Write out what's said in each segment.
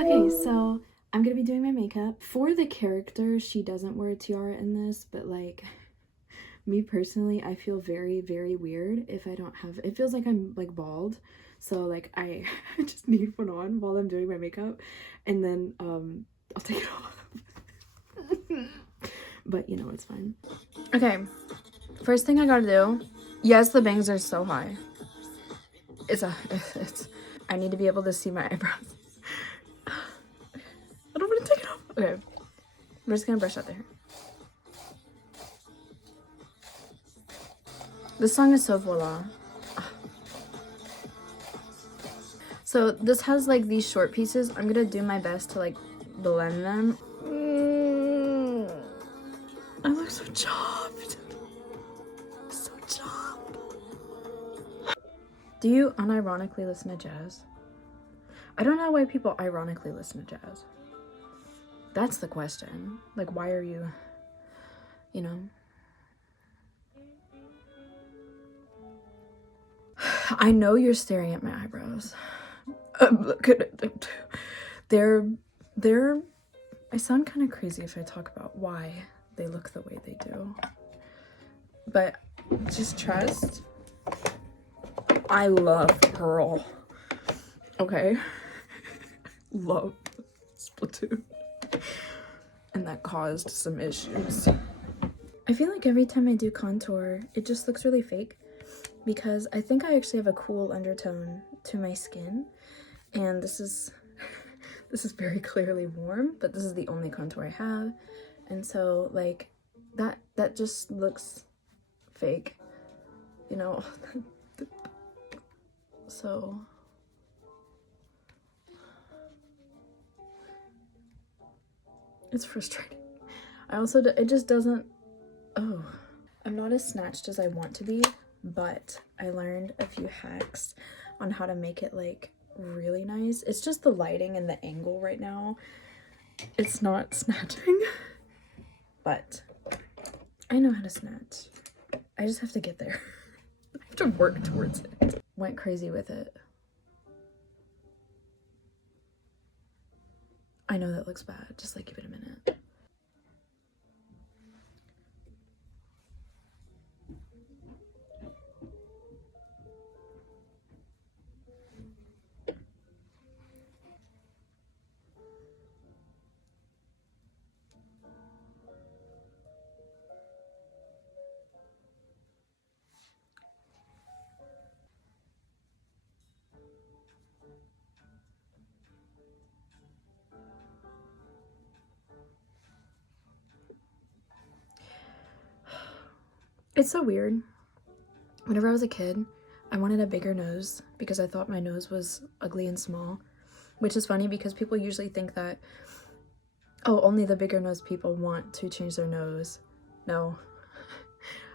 Okay, so I'm gonna be doing my makeup. For the character, she doesn't wear a tiara in this, but like me personally, I feel very, very weird if I don't have it. Feels like I'm like bald. So like I just need one on while I'm doing my makeup, and then I'll take it off. But you know, it's fine. Okay, first thing I gotta do, yes, the bangs are so high. It's I need to be able to see my eyebrows. I don't want to take it off. Okay, I'm just gonna brush out the hair. This song is so Voilà. So this has like these short pieces. I'm gonna do my best to like blend them. I look so chopped. So chopped. Do you unironically listen to jazz? I don't know why people ironically listen to jazz. That's the question. Like, why are you, you know? I know you're staring at my eyebrows. Look at it. They're, I sound kind of crazy if I talk about why they look the way they do. But just trust. I love Pearl. Okay? Love Splatoon. And that caused some issues. I feel like every time I do contour, it just looks really fake because I think I actually have a cool undertone to my skin. And this is very clearly warm, but this is the only contour I have. And so like that just looks fake, you know? So it's frustrating. I also, it just doesn't, oh. I'm not as snatched as I want to be, but I learned a few hacks on how to make it like really nice. It's just the lighting and the angle right now. It's not snatching, but I know how to snatch. I just have to get there. I have to work towards it. Went crazy with it. I know that looks bad. Just like give it a minute. It's so weird. Whenever I was a kid, I wanted a bigger nose because I thought my nose was ugly and small, which is funny because people usually think that, oh, only the bigger nose people want to change their nose. No,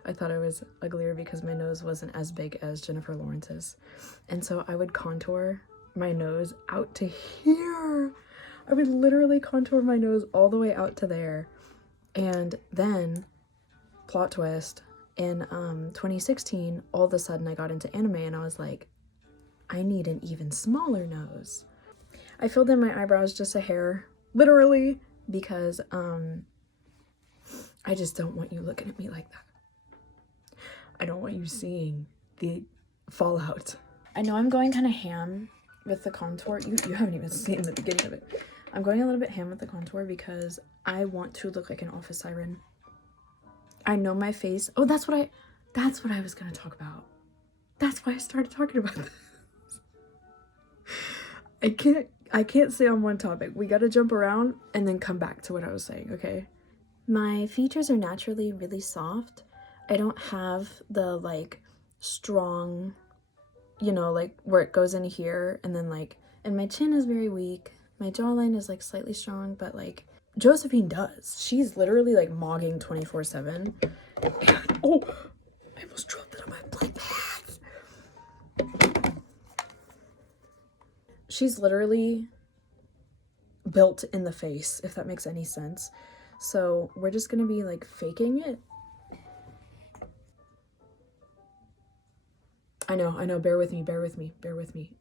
I thought I was uglier because my nose wasn't as big as Jennifer Lawrence's. And so I would contour my nose out to here. I would literally contour my nose all the way out to there. And then, plot twist, in 2016, all of a sudden I got into anime and I was like, I need an even smaller nose. I filled in my eyebrows just a hair, literally, because I just don't want you looking at me like that. I don't want you seeing the fallout. I know I'm going kind of ham with the contour. You haven't even seen the beginning of it. I'm going a little bit ham with the contour because I want to look like an office siren. I know my face. Oh, that's what I was gonna talk about. That's why I started talking about this. I can't stay on one topic. We gotta jump around and then come back to what I was saying, okay? My features are naturally really soft. I don't have the like strong, you know, like where it goes in here and then like, and my chin is very weak. My jawline is like slightly strong, but like Josephine does. She's literally like mogging 24/7. And, oh, I almost dropped it on my black pants. She's literally built in the face, if that makes any sense. So we're just gonna be like faking it. I know, bear with me.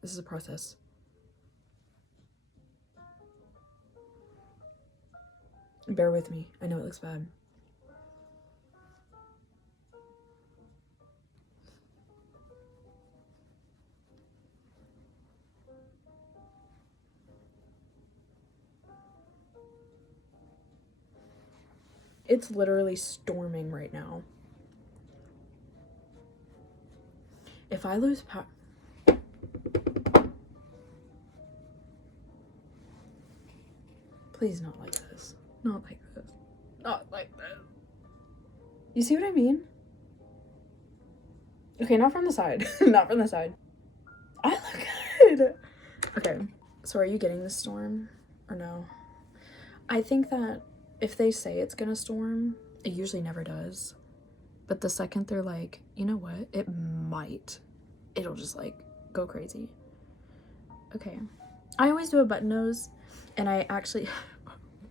This is a process. Bear with me. I know it looks bad. It's literally storming right now. If I lose power... Please not like this. Not like this. Not like this. You see what I mean? Okay, not from the side. Not from the side. I look good. Okay, so are you getting the storm or no? I think that if they say it's gonna storm, it usually never does. But the second they're like, you know what? It might. It'll just like go crazy. Okay. I always do a button nose, and I actually...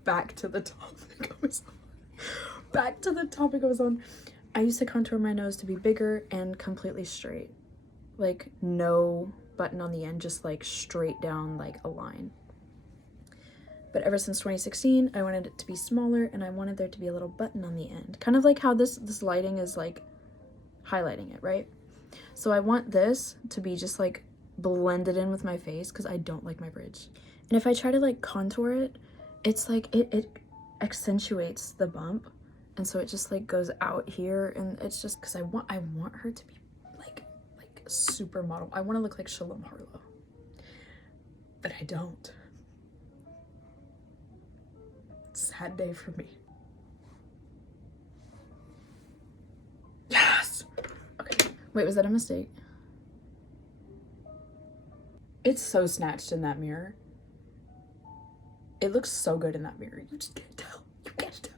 Back to the topic I was on. Back to the topic I was on. I used to contour my nose to be bigger and completely straight. Like, no button on the end, just like straight down like a line. But ever since 2016, I wanted it to be smaller, and I wanted there to be a little button on the end. Kind of like how this lighting is like highlighting it, right? So I want this to be just like blended in with my face because I don't like my bridge. And if I try to like contour it, it's like it accentuates the bump, and so it just like goes out here, and it's just because I want her to be like super model. I want to look like Shalom Harlow, but I don't. Sad day for me. Yes. Okay. Wait, was that a mistake? It's so snatched in that mirror. It looks so good in that mirror. You just can't tell. You can't tell.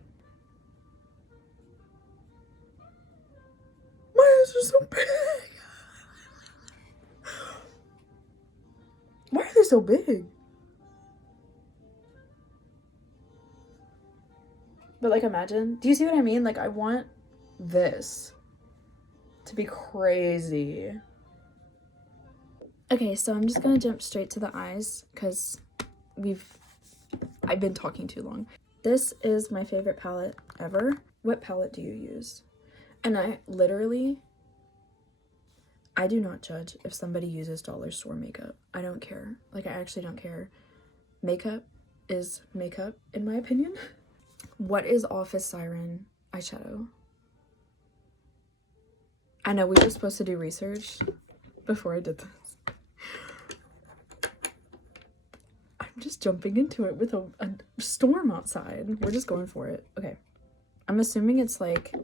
My eyes are so big. Why are they so big? But like, imagine. Do you see what I mean? Like, I want this to be crazy. Okay, so I'm just gonna jump straight to the eyes because I've been talking too long. This is my favorite palette ever. What palette do you use? And I do not judge if somebody uses dollar store makeup. I don't care. Like, I actually don't care. Makeup is makeup, in my opinion. What is Office Siren eyeshadow? I know we were supposed to do research before I did this. I'm just jumping into it with a storm outside. We're just going for it. Okay. I'm assuming it's like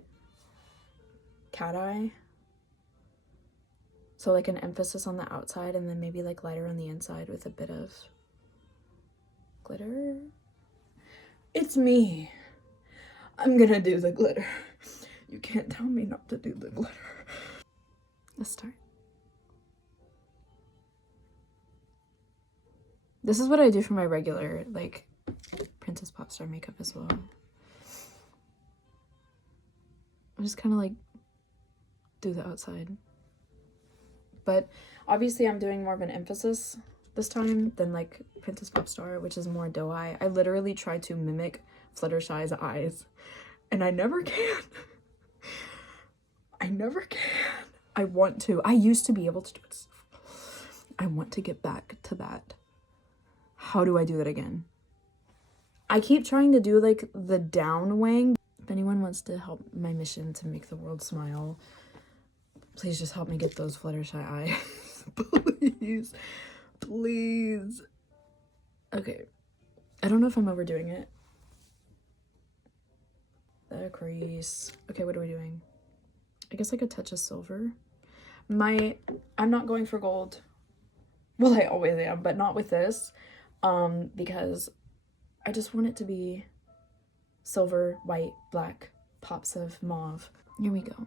cat eye. So like an emphasis on the outside and then maybe like lighter on the inside with a bit of glitter. It's me. I'm gonna do the glitter. You can't tell me not to do the glitter. Let's start. This is what I do for my regular, like, Princess Popstar makeup as well. I just kind of, like, do the outside. But, obviously, I'm doing more of an emphasis this time than, like, Princess Popstar, which is more doe eye. I literally try to mimic Fluttershy's eyes, and I never can. I never can. I want to. I used to be able to do it. I want to get back to that. How do I do that again? I keep trying to do like the down wing. If anyone wants to help my mission to make the world smile, please just help me get those Fluttershy eyes. Please. Please. Okay. I don't know if I'm overdoing it. The crease. Okay, what are we doing? I guess like a touch of silver. I'm not going for gold. Well, I always am, but not with this. Because I just want it to be silver, white, black, pops of mauve. Here we go.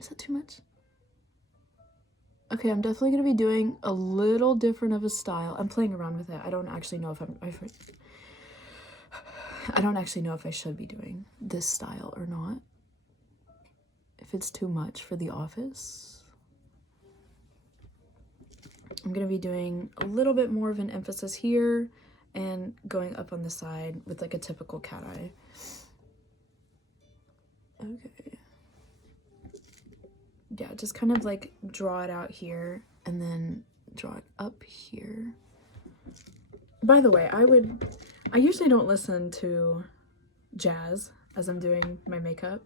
Is that too much? Okay, I'm definitely going to be doing a little different of a style. I'm playing around with it. I don't actually know if I don't actually know if I should be doing this style or not. If it's too much for the office. I'm going to be doing a little bit more of an emphasis here and going up on the side with like a typical cat eye. Okay. Yeah, just kind of like draw it out here and then draw it up here. By the way, I usually don't listen to jazz as I'm doing my makeup.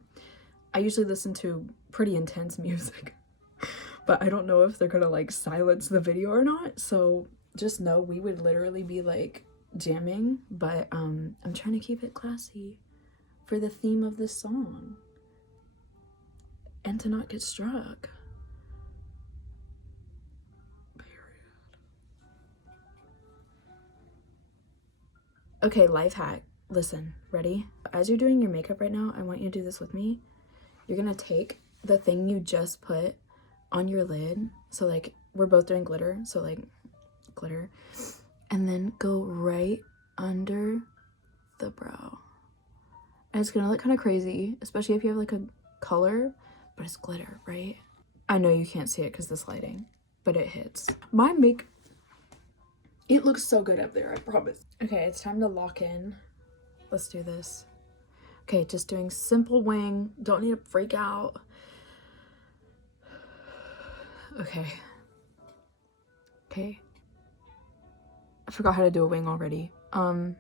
I usually listen to pretty intense music, but I don't know if they're gonna like silence the video or not. So just know we would literally be like jamming, but I'm trying to keep it classy for the theme of this song and to not get struck. Okay, life hack. Listen, ready? As you're doing your makeup right now, I want you to do this with me. You're gonna take the thing you just put on your lid. So like, we're both doing glitter, so like glitter. And then go right under the brow. And it's gonna look kind of crazy, especially if you have like a color, but it's glitter, right? I know you can't see it because this lighting, but it hits. My make, it looks so good up there, I promise. Okay, it's time to lock in. Let's do this. Okay, just doing simple wing. Don't need to freak out. Okay. Okay. I forgot how to do a wing already. How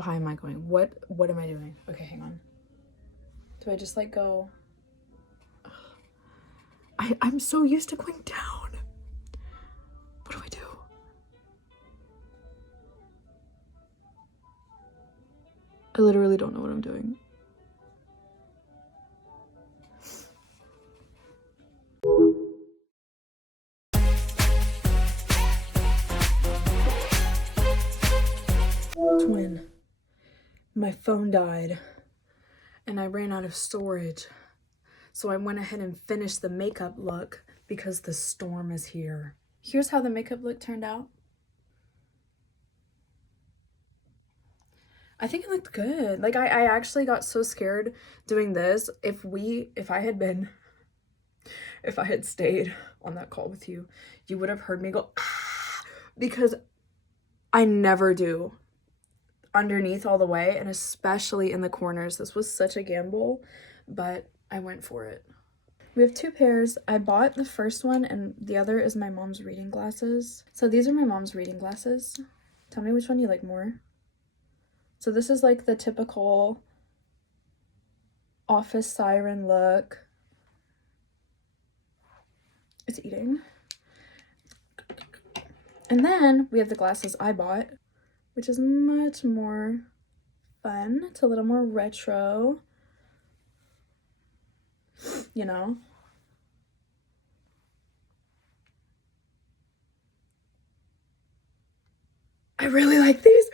high am I going? What am I doing? Okay, hang on. Do I just like go? I'm so used to going down. What do I do? I literally don't know what I'm doing. Twin. My phone died and I ran out of storage. So I went ahead and finished the makeup look because the storm is here. Here's how the makeup look turned out. I think it looked good. Like I actually got so scared doing this. If I had stayed on that call with you, you would have heard me go, ah, because I never do underneath all the way, and especially in the corners. This was such a gamble, but I went for it. We have two pairs. I bought the first one and the other is my mom's reading glasses. So these are my mom's reading glasses. Tell me which one you like more. So this is like the typical office siren look. It's eating. And then we have the glasses I bought, which is much more fun. It's a little more retro, you know. I really like these.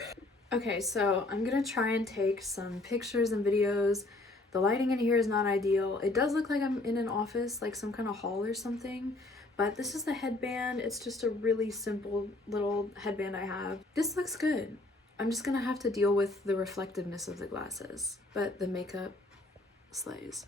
Okay, so I'm gonna try and take some pictures and videos. The lighting in here is not ideal. It does look like I'm in an office, like some kind of hall or something, but this is the headband. It's just a really simple little headband I have. This looks good. I'm just gonna have to deal with the reflectiveness of the glasses, but the makeup slays.